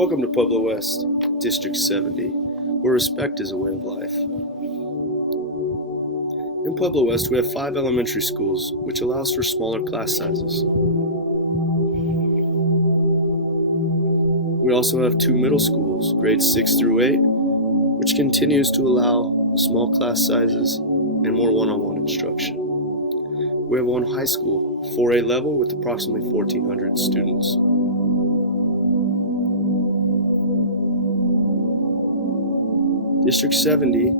Welcome to Pueblo West, District 70, where respect is a way of life. In Pueblo West, we have 5 elementary schools, which allows for smaller class sizes. We also have 2 middle schools, grades 6 through 8, which continues to allow small class sizes and more one-on-one instruction. We have 1 high school, 4A level, with approximately 1,400 students. District 70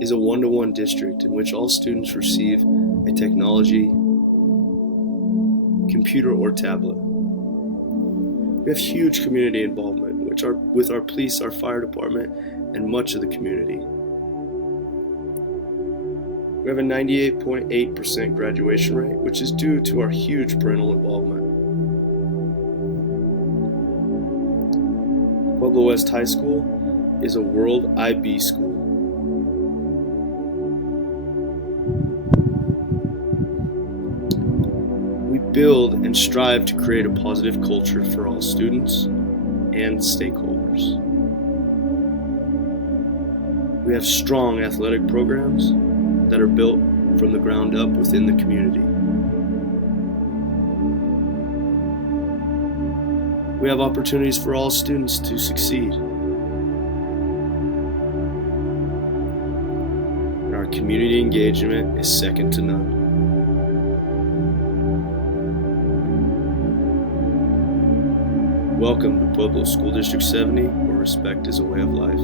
is a one-to-one district in which all students receive a technology, computer or tablet. We have huge community involvement, with our police, our fire department, and much of the community. We have a 98.8% graduation rate, which is due to our huge parental involvement. Pueblo West High School is a World IB school. We build and strive to create a positive culture for all students and stakeholders. We have strong athletic programs that are built from the ground up within the community. We have opportunities for all students to succeed. And our community engagement is second to none. Welcome to Pueblo School District 70, where respect is a way of life.